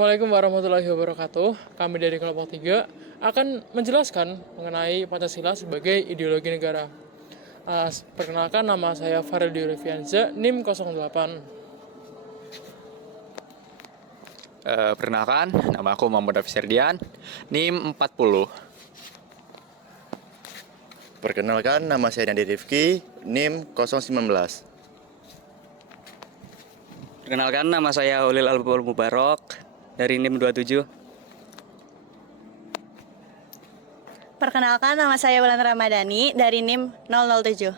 Assalamualaikum warahmatullahi wabarakatuh. Kami dari kelompok 3 akan menjelaskan mengenai Pancasila sebagai ideologi negara. Perkenalkan, nama saya Faridi Revianza, NIM 08. Perkenalkan, nama aku Muhammad Hafiz Herdian, NIM 40. Perkenalkan, nama saya Nandi Rifki, NIM 019. Perkenalkan, nama saya Ulil Albul Mubarok dari NIM 27. Perkenalkan, nama saya Wulan Ramadhani dari NIM 007.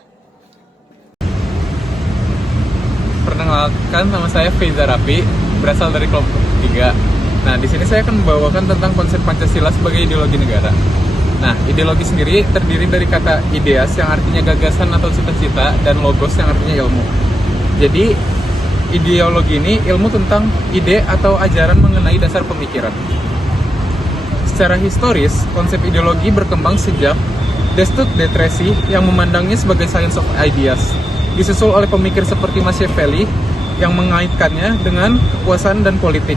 Perkenalkan, nama saya Feiza Rafi, berasal dari kelompok 3. Nah, di sini saya akan membawakan tentang konsep Pancasila sebagai ideologi negara. Nah, ideologi sendiri terdiri dari kata ideas yang artinya gagasan atau cita-cita dan logos yang artinya ilmu. Jadi, ideologi ini ilmu tentang ide atau ajaran mengenai dasar pemikiran. Secara historis, konsep ideologi berkembang sejak Destutt de Tracy yang memandangnya sebagai science of ideas, disusul oleh pemikir seperti Machiavelli yang mengaitkannya dengan kekuasaan dan politik,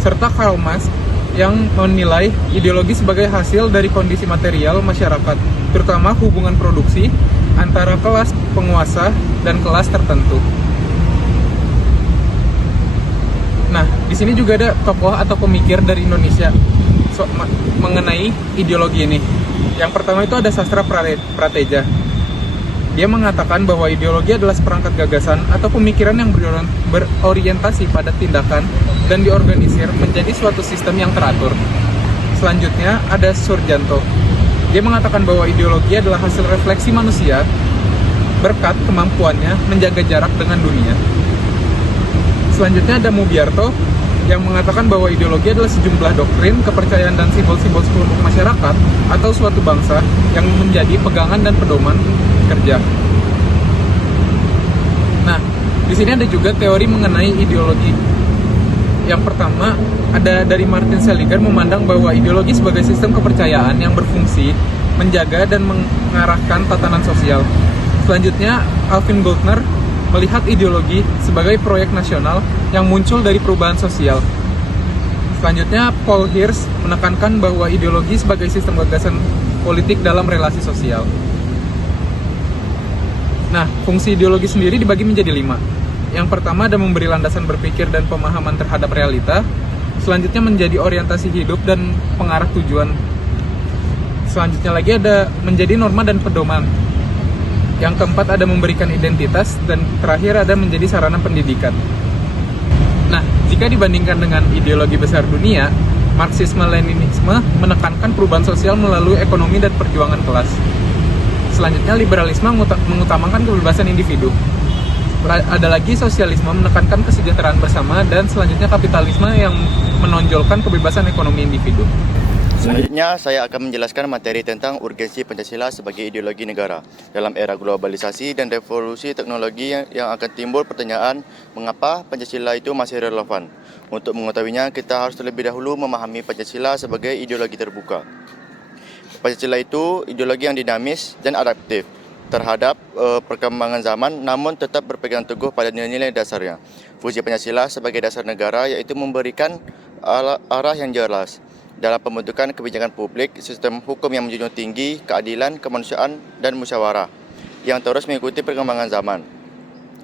serta Karl Marx yang menilai ideologi sebagai hasil dari kondisi material masyarakat, terutama hubungan produksi antara kelas penguasa dan kelas tertentu. Nah, di sini juga ada tokoh atau pemikir dari Indonesia mengenai ideologi ini. Yang pertama itu ada Sastra Prateja. Dia mengatakan bahwa ideologi adalah seperangkat gagasan atau pemikiran yang berorientasi pada tindakan dan diorganisir menjadi suatu sistem yang teratur. Selanjutnya ada Surjanto. Dia mengatakan bahwa ideologi adalah hasil refleksi manusia berkat kemampuannya menjaga jarak dengan dunia. Selanjutnya ada Mubiarto yang mengatakan bahwa ideologi adalah sejumlah doktrin, kepercayaan, dan simbol-simbol sekelompok masyarakat atau suatu bangsa yang menjadi pegangan dan pedoman kerja. Nah, di sini ada juga teori mengenai ideologi. Yang pertama ada dari Martin Seligman memandang bahwa ideologi sebagai sistem kepercayaan yang berfungsi menjaga dan mengarahkan tatanan sosial. Selanjutnya Alvin Goldner melihat ideologi sebagai proyek nasional yang muncul dari perubahan sosial. Selanjutnya, Paul Hirsch menekankan bahwa ideologi sebagai sistem gagasan politik dalam relasi sosial. Nah, fungsi ideologi sendiri dibagi menjadi 5. Yang pertama ada memberi landasan berpikir dan pemahaman terhadap realita. Selanjutnya menjadi orientasi hidup dan pengarah tujuan. Selanjutnya lagi ada menjadi norma dan pedoman. Yang keempat ada memberikan identitas, dan terakhir ada menjadi sarana pendidikan. Nah, jika dibandingkan dengan ideologi besar dunia, Marxisme-Leninisme menekankan perubahan sosial melalui ekonomi dan perjuangan kelas. Selanjutnya liberalisme mengutamakan kebebasan individu. Ada lagi sosialisme menekankan kesejahteraan bersama, dan selanjutnya kapitalisme yang menonjolkan kebebasan ekonomi individu. Selanjutnya, saya akan menjelaskan materi tentang urgensi Pancasila sebagai ideologi negara. Dalam era globalisasi dan revolusi teknologi yang akan timbul pertanyaan, mengapa Pancasila itu masih relevan? Untuk mengetahuinya, kita harus terlebih dahulu memahami Pancasila sebagai ideologi terbuka. Pancasila itu ideologi yang dinamis dan adaptif terhadap perkembangan zaman, namun tetap berpegang teguh pada nilai-nilai dasarnya. Fungsi Pancasila sebagai dasar negara yaitu memberikan arah yang jelas dalam pembentukan kebijakan publik, sistem hukum yang menjunjung tinggi, keadilan, kemanusiaan, dan musyawarah yang terus mengikuti perkembangan zaman.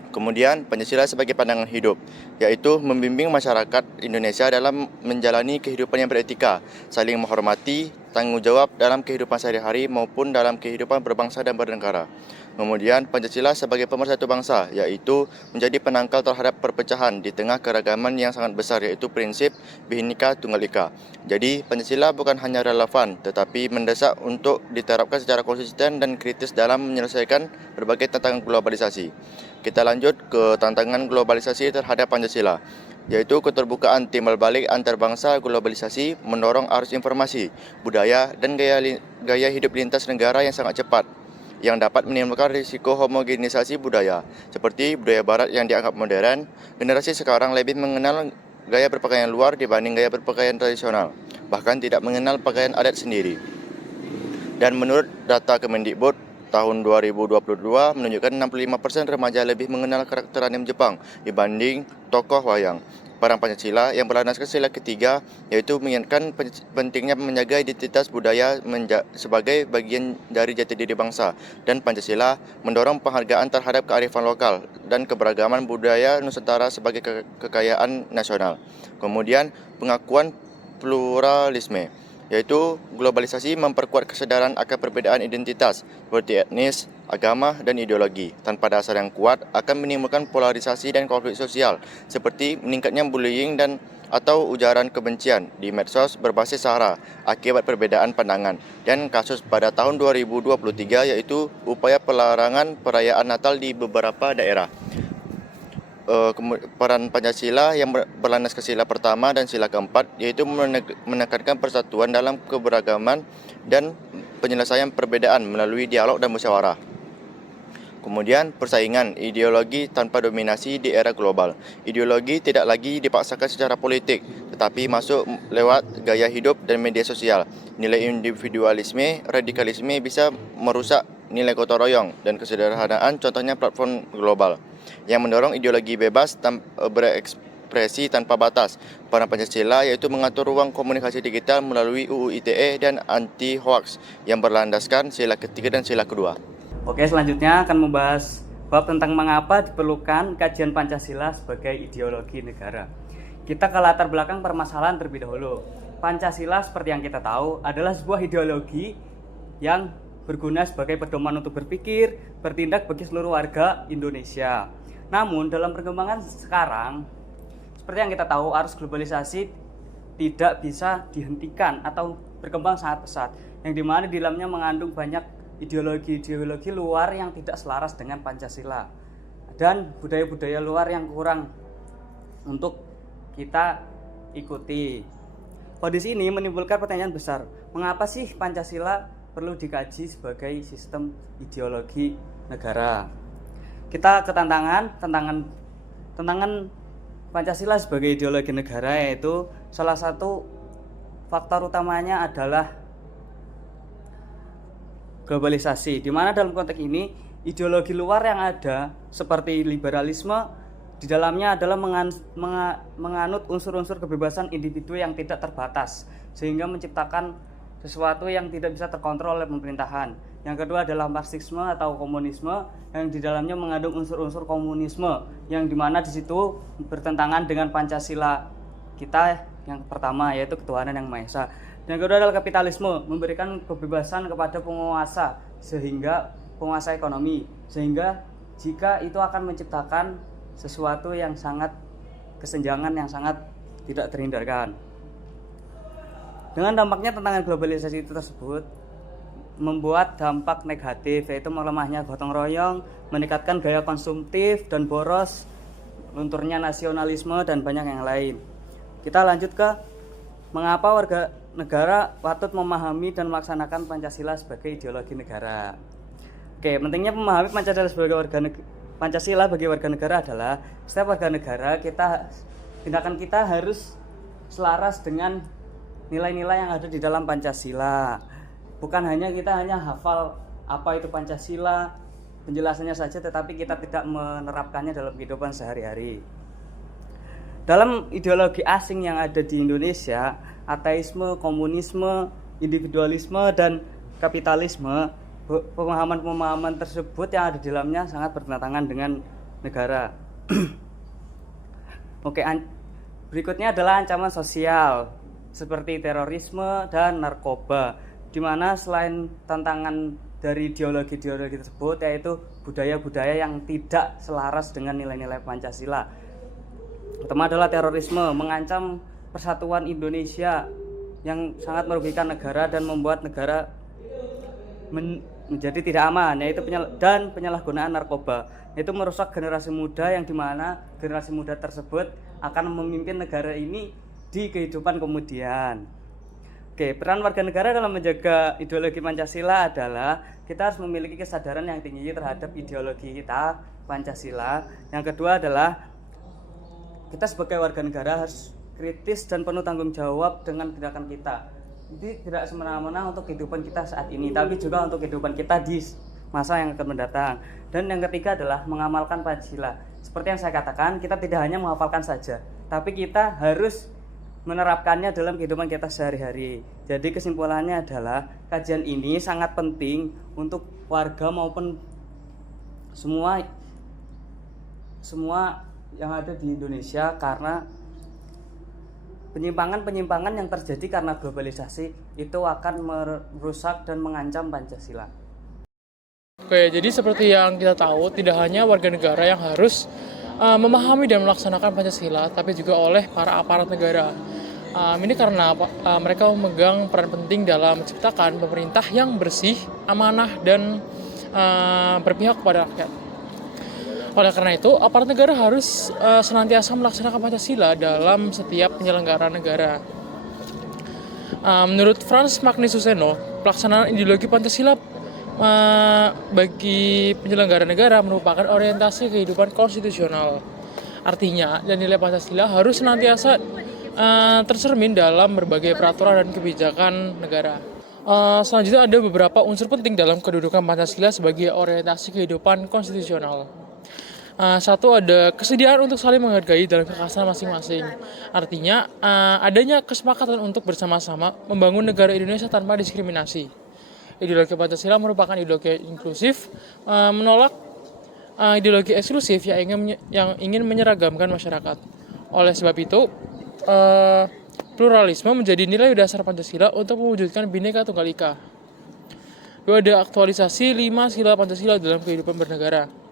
Kemudian, Pancasila sebagai pandangan hidup, yaitu membimbing masyarakat Indonesia dalam menjalani kehidupan yang beretika, saling menghormati, tanggung jawab dalam kehidupan sehari-hari maupun dalam kehidupan berbangsa dan bernegara. Kemudian, Pancasila sebagai pemersatu bangsa, yaitu menjadi penangkal terhadap perpecahan di tengah keragaman yang sangat besar, yaitu prinsip Bhinneka Tunggal Ika. Jadi, Pancasila bukan hanya relevan, tetapi mendesak untuk diterapkan secara konsisten dan kritis dalam menyelesaikan berbagai tantangan globalisasi. Kita lanjut ke tantangan globalisasi terhadap Pancasila, yaitu keterbukaan timbal balik antar bangsa. Globalisasi mendorong arus informasi, budaya, dan gaya hidup lintas negara yang sangat cepat, yang dapat menimbulkan risiko homogenisasi budaya, seperti budaya barat yang dianggap modern. Generasi sekarang lebih mengenal gaya berpakaian luar dibanding gaya berpakaian tradisional, bahkan tidak mengenal pakaian adat sendiri. Dan menurut data Kemendikbud tahun 2022 menunjukkan 65% remaja lebih mengenal karakter anime Jepang dibanding tokoh wayang. Perang Pancasila yang berlandaskan sila ketiga, yaitu mengingatkan pentingnya menjaga identitas budaya sebagai bagian dari jati diri bangsa, dan Pancasila mendorong penghargaan terhadap kearifan lokal dan keberagaman budaya Nusantara sebagai kekayaan nasional. Kemudian pengakuan pluralisme, yaitu globalisasi memperkuat kesadaran akan perbedaan identitas seperti etnis, agama, dan ideologi. Tanpa dasar yang kuat akan menimbulkan polarisasi dan konflik sosial seperti meningkatnya bullying dan atau ujaran kebencian di medsos berbasis SARA akibat perbedaan pandangan, dan kasus pada tahun 2023 yaitu upaya pelarangan perayaan Natal di beberapa daerah. Peran Pancasila yang berlandaskan sila pertama dan sila keempat, yaitu menekankan persatuan dalam keberagaman dan penyelesaian perbedaan melalui dialog dan musyawarah. Kemudian persaingan ideologi tanpa dominasi di era global. Ideologi tidak lagi dipaksakan secara politik, tetapi masuk lewat gaya hidup dan media sosial. Nilai individualisme, radikalisme bisa merusak nilai gotong royong dan kesederhanaan, contohnya platform global yang mendorong ideologi bebas berekspresi tanpa batas. Peran Pancasila yaitu mengatur ruang komunikasi digital melalui UU ITE dan anti hoax yang berlandaskan sila ketiga dan sila kedua. Oke, selanjutnya akan membahas bab tentang mengapa diperlukan kajian Pancasila sebagai ideologi negara. Kita ke latar belakang permasalahan terlebih dahulu. Pancasila seperti yang kita tahu adalah sebuah ideologi yang berguna sebagai pedoman untuk berpikir, bertindak bagi seluruh warga Indonesia. Namun dalam perkembangan sekarang, seperti yang kita tahu, arus globalisasi tidak bisa dihentikan atau berkembang sangat pesat, yang dimana di dalamnya mengandung banyak ideologi-ideologi luar yang tidak selaras dengan Pancasila dan budaya-budaya luar yang kurang untuk kita ikuti. Kondisi ini menimbulkan pertanyaan besar, mengapa sih Pancasila perlu dikaji sebagai sistem ideologi negara? Kita ke tantangan Pancasila sebagai ideologi negara, yaitu salah satu faktor utamanya adalah globalisasi, di mana dalam konteks ini ideologi luar yang ada seperti liberalisme di dalamnya adalah menganut unsur-unsur kebebasan individu yang tidak terbatas, sehingga menciptakan sesuatu yang tidak bisa terkontrol oleh pemerintahan. Yang kedua adalah Marxisme atau komunisme yang di dalamnya mengandung unsur-unsur komunisme yang dimana di situ bertentangan dengan Pancasila kita yang pertama, yaitu ketuhanan yang Maha Esa. Yang kedua adalah kapitalisme, memberikan kebebasan kepada penguasa sehingga penguasa ekonomi, sehingga jika itu akan menciptakan sesuatu yang sangat kesenjangan yang sangat tidak terhindarkan. Dengan dampaknya tantangan globalisasi itu tersebut membuat dampak negatif, yaitu melemahnya gotong royong, meningkatkan gaya konsumtif dan boros, lunturnya nasionalisme dan banyak yang lain. Kita lanjut ke mengapa warga negara patut memahami dan melaksanakan Pancasila sebagai ideologi negara. Oke, pentingnya memahami Pancasila bagi warga negara adalah setiap warga negara tindakan kita harus selaras dengan nilai-nilai yang ada di dalam Pancasila. Bukan hanya kita hafal apa itu Pancasila, penjelasannya saja, tetapi kita tidak menerapkannya dalam kehidupan sehari-hari. Dalam ideologi asing yang ada di Indonesia, ateisme, komunisme, individualisme, dan kapitalisme, pemahaman-pemahaman tersebut yang ada di dalamnya sangat bertentangan dengan negara. Oke, berikutnya adalah ancaman sosial seperti terorisme dan narkoba, di mana selain tantangan dari ideologi-ideologi tersebut, yaitu budaya-budaya yang tidak selaras dengan nilai-nilai Pancasila. Pertama adalah terorisme, mengancam persatuan Indonesia yang sangat merugikan negara dan membuat negara menjadi tidak aman, yaitu penyalahgunaan narkoba, yaitu merusak generasi muda yang dimana generasi muda tersebut akan memimpin negara ini di kehidupan kemudian. Oke, peran warga negara dalam menjaga ideologi Pancasila adalah kita harus memiliki kesadaran yang tinggi terhadap ideologi kita Pancasila. Yang kedua adalah kita sebagai warga negara harus kritis dan penuh tanggung jawab dengan tindakan kita. Jadi tidak semena-mena untuk kehidupan kita saat ini, tapi juga untuk kehidupan kita di masa yang akan mendatang. Dan yang ketiga adalah mengamalkan Pancasila. Seperti yang saya katakan, kita tidak hanya menghafalkan saja, tapi kita harus menerapkannya dalam kehidupan kita sehari-hari. Jadi kesimpulannya adalah kajian ini sangat penting untuk warga maupun semua yang ada di Indonesia, karena penyimpangan-penyimpangan yang terjadi karena globalisasi itu akan merusak dan mengancam Pancasila. Oke, jadi seperti yang kita tahu, tidak hanya warga negara yang harus memahami dan melaksanakan Pancasila, tapi juga oleh para aparat negara. Ini karena mereka memegang peran penting dalam menciptakan pemerintah yang bersih, amanah, dan berpihak kepada rakyat. Oleh karena itu, aparat negara harus senantiasa melaksanakan Pancasila dalam setiap penyelenggaraan negara. Menurut Frans Magnus Suseno, pelaksanaan ideologi Pancasila bagi penyelenggara negara merupakan orientasi kehidupan konstitusional. Artinya, nilai Pancasila harus senantiasa tercermin dalam berbagai peraturan dan kebijakan negara. Selanjutnya ada beberapa unsur penting dalam kedudukan Pancasila sebagai orientasi kehidupan konstitusional. Satu, ada kesediaan untuk saling menghargai dalam kekhasan masing-masing. Artinya, adanya kesepakatan untuk bersama-sama membangun negara Indonesia tanpa diskriminasi. Ideologi Pancasila merupakan ideologi inklusif, menolak ideologi eksklusif yang ingin menyeragamkan masyarakat. Oleh sebab itu, pluralisme menjadi nilai dasar Pancasila untuk mewujudkan Bhinneka Tunggal Ika. Dua, ada aktualisasi 5 sila Pancasila dalam kehidupan bernegara.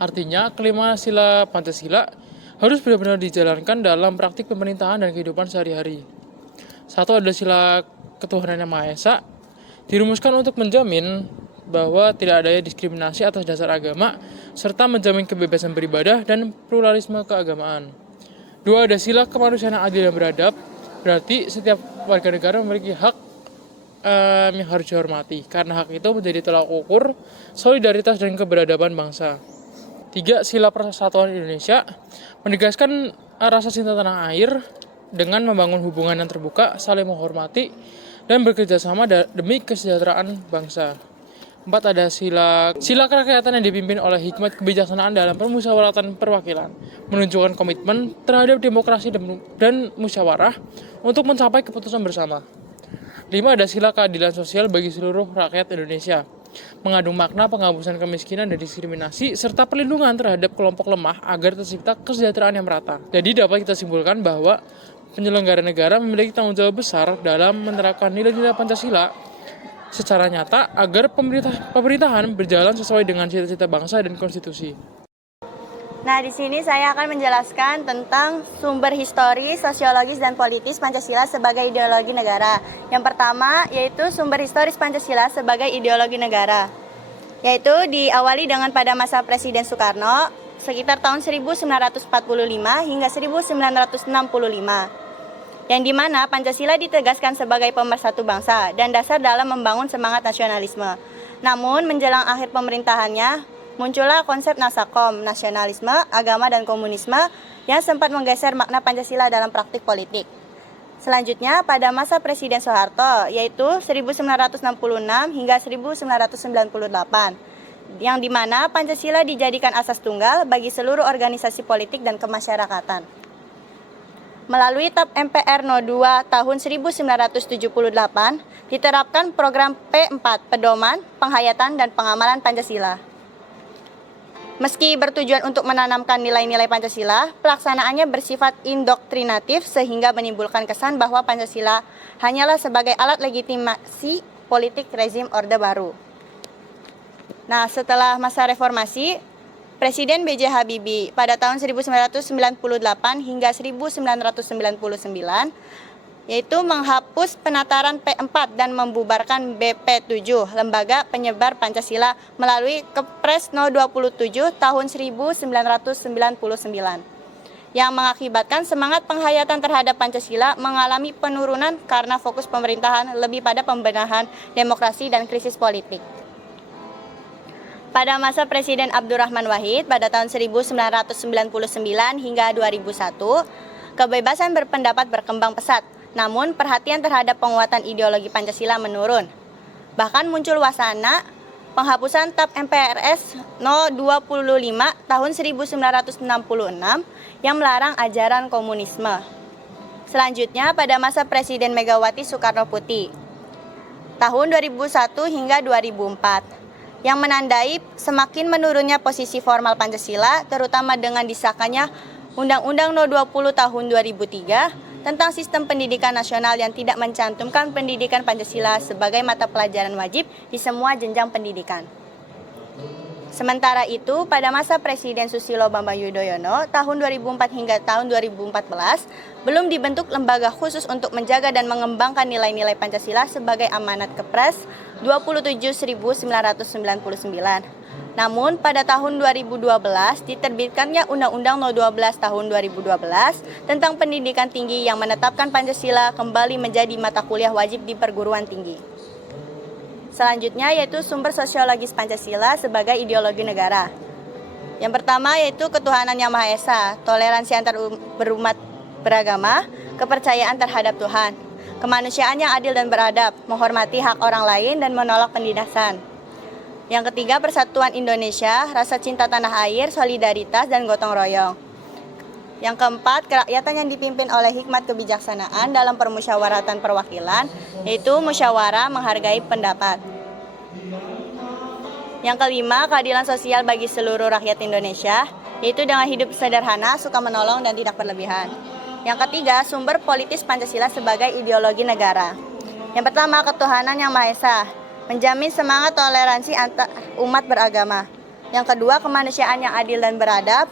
Artinya, kelima sila Pancasila harus benar-benar dijalankan dalam praktik pemerintahan dan kehidupan sehari-hari. Satu, ada sila ketuhanan yang Maha Esa, dirumuskan untuk menjamin bahwa tidak adanya diskriminasi atas dasar agama, serta menjamin kebebasan beribadah dan pluralisme keagamaan. Dua, ada sila kemanusiaan yang adil dan beradab, berarti setiap warga negara memiliki hak yang harus dihormati, karena hak itu menjadi tolak ukur solidaritas dan keberadaban bangsa. Tiga, sila persatuan Indonesia, menegaskan rasa cinta tanah air dengan membangun hubungan yang terbuka, saling menghormati, dan bekerja sama demi kesejahteraan bangsa. Empat, ada sila kerakyatan yang dipimpin oleh hikmat kebijaksanaan dalam permusyawaratan perwakilan, menunjukkan komitmen terhadap demokrasi dan musyawarah untuk mencapai keputusan bersama. 5, ada sila keadilan sosial bagi seluruh rakyat Indonesia, mengandung makna penghapusan kemiskinan dan diskriminasi, serta perlindungan terhadap kelompok lemah agar tercipta kesejahteraan yang merata. Jadi dapat kita simpulkan bahwa penyelenggara negara memiliki tanggung jawab besar dalam menerapkan nilai-nilai Pancasila secara nyata agar pemerintahan berjalan sesuai dengan cita-cita bangsa dan konstitusi. Nah, di sini saya akan menjelaskan tentang sumber historis, sosiologis, dan politis Pancasila sebagai ideologi negara. Yang pertama, yaitu sumber historis Pancasila sebagai ideologi negara, yaitu diawali dengan pada masa Presiden Soekarno, sekitar tahun 1945 hingga 1965, yang dimana Pancasila ditegaskan sebagai pemersatu bangsa dan dasar dalam membangun semangat nasionalisme. Namun, menjelang akhir pemerintahannya, muncullah konsep Nasakom, nasionalisme, agama, dan komunisme yang sempat menggeser makna Pancasila dalam praktik politik. Selanjutnya, pada masa Presiden Soeharto, yaitu 1966 hingga 1998, yang dimana Pancasila dijadikan asas tunggal bagi seluruh organisasi politik dan kemasyarakatan. Melalui TAP MPR No. 2 tahun 1978, diterapkan program P4, Pedoman, Penghayatan, dan Pengamalan Pancasila. Meski bertujuan untuk menanamkan nilai-nilai Pancasila, pelaksanaannya bersifat indoktrinatif sehingga menimbulkan kesan bahwa Pancasila hanyalah sebagai alat legitimasi politik rezim Orde Baru. Nah, setelah masa reformasi, Presiden B.J. Habibie pada tahun 1998 hingga 1999 yaitu menghapus penataran P4 dan membubarkan BP7, Lembaga Penyebar Pancasila, melalui Kepres No. 27 tahun 1999, yang mengakibatkan semangat penghayatan terhadap Pancasila mengalami penurunan karena fokus pemerintahan lebih pada pembenahan demokrasi dan krisis politik. Pada masa Presiden Abdurrahman Wahid pada tahun 1999 hingga 2001, kebebasan berpendapat berkembang pesat. Namun, perhatian terhadap penguatan ideologi Pancasila menurun. Bahkan muncul wacana penghapusan TAP MPRS No. 25 tahun 1966 yang melarang ajaran komunisme. Selanjutnya pada masa Presiden Megawati Soekarno Putri tahun 2001 hingga 2004 yang menandai semakin menurunnya posisi formal Pancasila, terutama dengan disahkannya Undang-Undang No. 20 tahun 2003 tentang sistem pendidikan nasional yang tidak mencantumkan pendidikan Pancasila sebagai mata pelajaran wajib di semua jenjang pendidikan. Sementara itu, pada masa Presiden Susilo Bambang Yudhoyono tahun 2004 hingga tahun 2014, belum dibentuk lembaga khusus untuk menjaga dan mengembangkan nilai-nilai Pancasila sebagai amanat Kepres 27.999. Namun, pada tahun 2012 diterbitkannya Undang-Undang No. 12 tahun 2012 tentang pendidikan tinggi yang menetapkan Pancasila kembali menjadi mata kuliah wajib di perguruan tinggi. Selanjutnya yaitu sumber sosiologis Pancasila sebagai ideologi negara. Yang pertama yaitu ketuhanan yang Maha Esa, toleransi antar berumat beragama, kepercayaan terhadap Tuhan, kemanusiaan yang adil dan beradab, menghormati hak orang lain dan menolak penindasan. Yang ketiga, persatuan Indonesia, rasa cinta tanah air, solidaritas, dan gotong royong. Yang keempat, kerakyatan yang dipimpin oleh hikmat kebijaksanaan dalam permusyawaratan perwakilan, yaitu musyawarah menghargai pendapat. Yang kelima, keadilan sosial bagi seluruh rakyat Indonesia, yaitu dengan hidup sederhana, suka menolong, dan tidak berlebihan. Yang ketiga, sumber politis Pancasila sebagai ideologi negara. Yang pertama, ketuhanan yang Maha Esa, menjamin semangat toleransi antar umat beragama. Yang kedua, kemanusiaan yang adil dan beradab,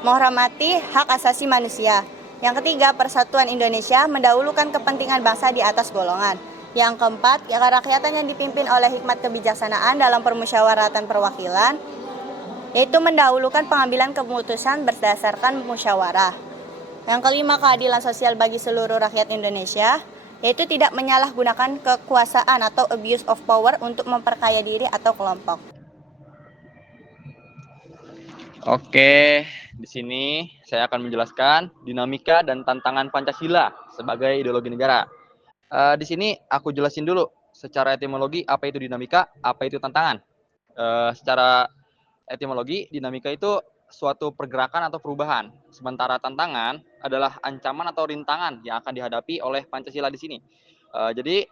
menghormati hak asasi manusia. Yang ketiga, persatuan Indonesia, mendahulukan kepentingan bangsa di atas golongan. Yang keempat, kerakyatan yang dipimpin oleh hikmat kebijaksanaan dalam permusyawaratan perwakilan, yaitu mendahulukan pengambilan keputusan berdasarkan musyawarah. Yang kelima, keadilan sosial bagi seluruh rakyat Indonesia, yaitu tidak menyalahgunakan kekuasaan atau abuse of power untuk memperkaya diri atau kelompok. Oke, di sini saya akan menjelaskan dinamika dan tantangan Pancasila sebagai ideologi negara. Di sini aku jelasin dulu secara etimologi apa itu dinamika, apa itu tantangan. Secara etimologi, dinamika itu suatu pergerakan atau perubahan. Sementara tantangan adalah ancaman atau rintangan yang akan dihadapi oleh Pancasila di sini. Jadi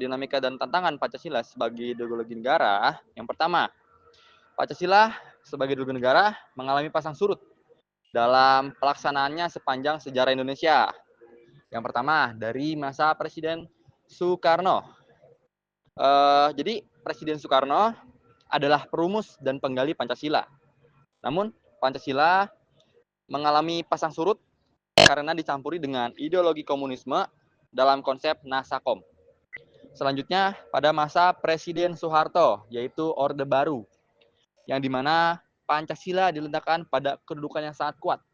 dinamika dan tantangan Pancasila sebagai ideologi negara. Yang pertama, Pancasila sebagai ideologi negara mengalami pasang surut dalam pelaksanaannya sepanjang sejarah Indonesia. Yang pertama, dari masa Presiden Soekarno. Jadi Presiden Soekarno adalah perumus dan penggali Pancasila. Namun Pancasila mengalami pasang surut karena dicampuri dengan ideologi komunisme dalam konsep Nasakom. Selanjutnya pada masa Presiden Soeharto, yaitu Orde Baru, yang dimana Pancasila diletakkan pada kedudukan yang sangat kuat.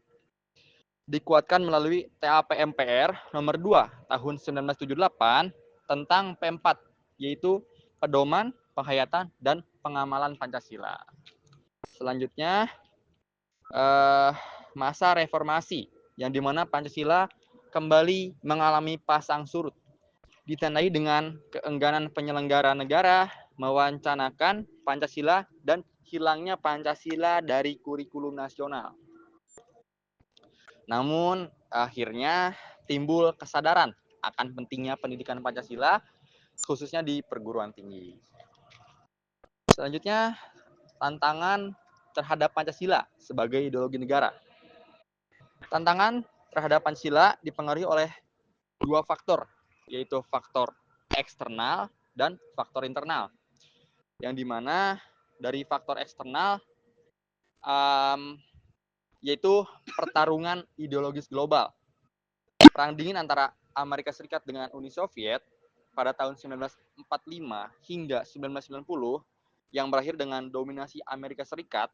Dikuatkan melalui TAP MPR nomor 2 tahun 1978 tentang P4, yaitu pedoman, penghayatan, dan pengamalan Pancasila. Selanjutnya, masa reformasi, yang dimana Pancasila kembali mengalami pasang surut, ditandai dengan keengganan penyelenggara negara mewacanakan Pancasila dan hilangnya Pancasila dari kurikulum nasional. Namun, akhirnya timbul kesadaran akan pentingnya pendidikan Pancasila, khususnya di perguruan tinggi. Selanjutnya, tantangan terhadap Pancasila sebagai ideologi negara. Tantangan terhadap Pancasila dipengaruhi oleh dua faktor, yaitu faktor eksternal dan faktor internal. Yang dimana dari faktor eksternal yaitu pertarungan ideologis global. Perang dingin antara Amerika Serikat dengan Uni Soviet pada tahun 1945 hingga 1990 yang berakhir dengan dominasi Amerika Serikat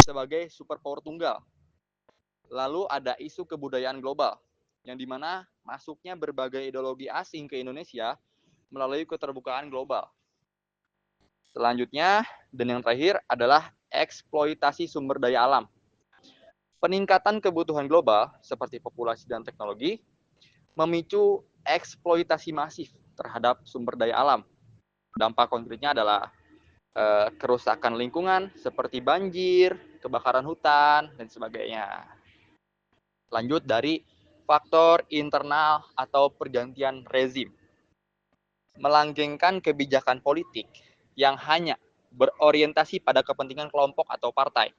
sebagai superpower tunggal. Lalu ada isu kebudayaan global, yang dimana masuknya berbagai ideologi asing ke Indonesia melalui keterbukaan global. Selanjutnya, dan yang terakhir adalah eksploitasi sumber daya alam. Peningkatan kebutuhan global seperti populasi dan teknologi memicu eksploitasi masif terhadap sumber daya alam. Dampak konkretnya adalah kerusakan lingkungan seperti banjir, kebakaran hutan, dan sebagainya. Lanjut dari faktor internal atau pergantian rezim. Melanggengkan kebijakan politik yang hanya berorientasi pada kepentingan kelompok atau partai.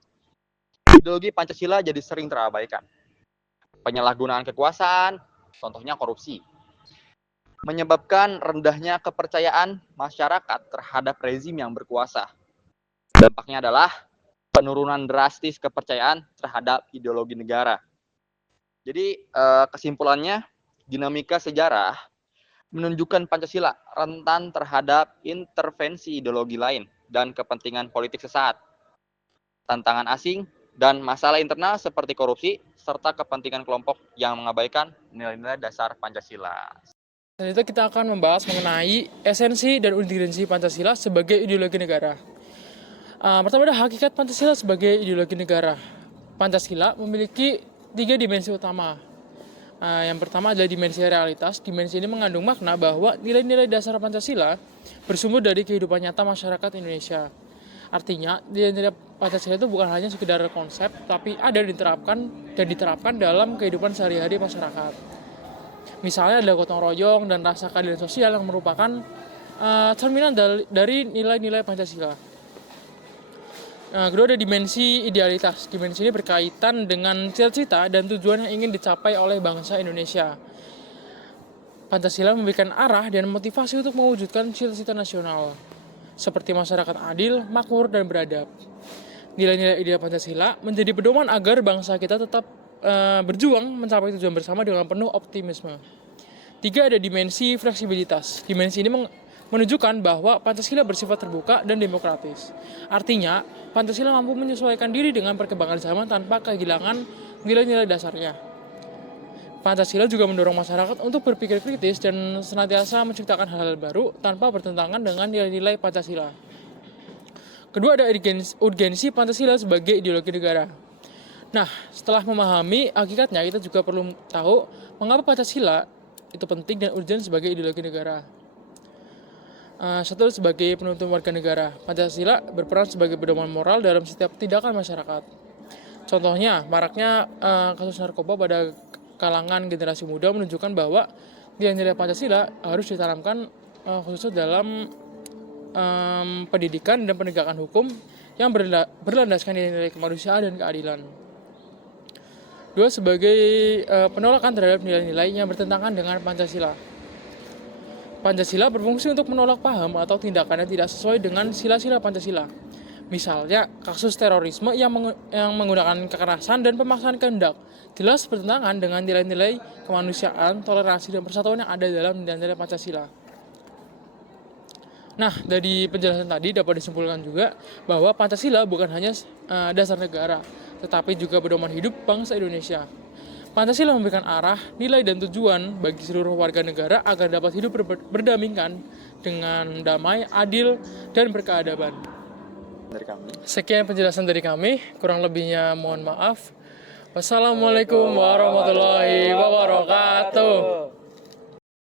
Ideologi Pancasila jadi sering terabaikan. Penyalahgunaan kekuasaan, contohnya korupsi, menyebabkan rendahnya kepercayaan masyarakat terhadap rezim yang berkuasa. Dampaknya adalah penurunan drastis kepercayaan terhadap ideologi negara. Jadi kesimpulannya, dinamika sejarah menunjukkan Pancasila rentan terhadap intervensi ideologi lain dan kepentingan politik sesaat, tantangan asing, dan masalah internal seperti korupsi, serta kepentingan kelompok yang mengabaikan nilai-nilai dasar Pancasila. Selanjutnya kita akan membahas mengenai esensi dan urgensi Pancasila sebagai ideologi negara. Pertama ada hakikat Pancasila sebagai ideologi negara. Pancasila memiliki 3 dimensi utama. Yang pertama adalah dimensi realitas. Dimensi ini mengandung makna bahwa nilai-nilai dasar Pancasila bersumber dari kehidupan nyata masyarakat Indonesia. Artinya, nilai-nilai Pancasila itu bukan hanya sekedar konsep, tapi ada diterapkan dalam kehidupan sehari-hari masyarakat. Misalnya ada gotong royong dan rasa keadilan sosial yang merupakan cerminan dari nilai-nilai Pancasila. Kedua ada dimensi idealitas. Dimensi ini berkaitan dengan cita-cita dan tujuan yang ingin dicapai oleh bangsa Indonesia. Pancasila memberikan arah dan motivasi untuk mewujudkan cita-cita nasional, seperti masyarakat adil, makmur, dan beradab. Nilai-nilai ideal Pancasila menjadi pedoman agar bangsa kita tetap berjuang mencapai tujuan bersama dengan penuh optimisme. 3 ada dimensi fleksibilitas. Dimensi ini menunjukkan bahwa Pancasila bersifat terbuka dan demokratis. Artinya, Pancasila mampu menyesuaikan diri dengan perkembangan zaman tanpa kehilangan nilai-nilai dasarnya. Pancasila juga mendorong masyarakat untuk berpikir kritis dan senantiasa menciptakan hal-hal baru tanpa bertentangan dengan nilai-nilai Pancasila. Kedua ada urgensi Pancasila sebagai ideologi negara. Nah, setelah memahami hakikatnya, kita juga perlu tahu mengapa Pancasila itu penting dan urgen sebagai ideologi negara. Satu, sebagai penuntun warga negara, Pancasila berperan sebagai pedoman moral dalam setiap tindakan masyarakat. Contohnya, maraknya kasus narkoba pada kalangan generasi muda menunjukkan bahwa nilai-nilai Pancasila harus ditanamkan khususnya dalam pendidikan dan penegakan hukum yang berlandaskan nilai-nilai kemanusiaan dan keadilan. 2, sebagai penolakan terhadap nilai-nilai yang bertentangan dengan Pancasila. Pancasila berfungsi untuk menolak paham atau tindakan yang tidak sesuai dengan sila-sila Pancasila. Misalnya, kasus terorisme yang menggunakan kekerasan dan pemaksaan kehendak jelas bertentangan dengan nilai-nilai kemanusiaan, toleransi, dan persatuan yang ada dalam nilai-nilai Pancasila. Nah, dari penjelasan tadi dapat disimpulkan juga bahwa Pancasila bukan hanya dasar negara, tetapi juga pedoman hidup bangsa Indonesia. Pancasila memberikan arah, nilai, dan tujuan bagi seluruh warga negara agar dapat hidup berdampingan dengan damai, adil, dan berkeadaban. Sekian penjelasan dari kami, kurang lebihnya mohon maaf. Wassalamualaikum warahmatullahi wabarakatuh.